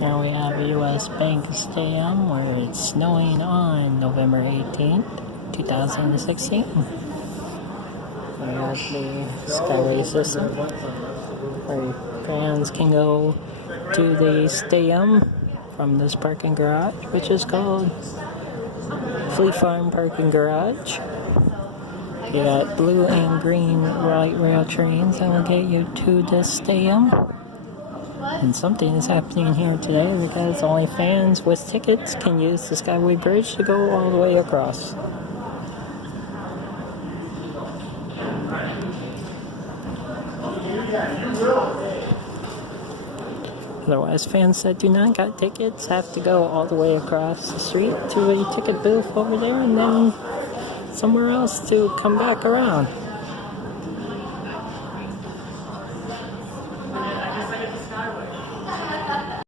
Now we have U.S. Bank Stadium where it's snowing on November 18th, 2016. We have the skyway system where fans can go to the stadium from this parking garage, which is called Fleet Farm Parking Garage. You got blue and green light rail trains that will get you to this stadium. And something is happening here today because only fans with tickets can use the Skyway Bridge to go all the way across. Otherwise, fans that do not got tickets have to go all the way across the street to a ticket booth over there and then somewhere else to come back around.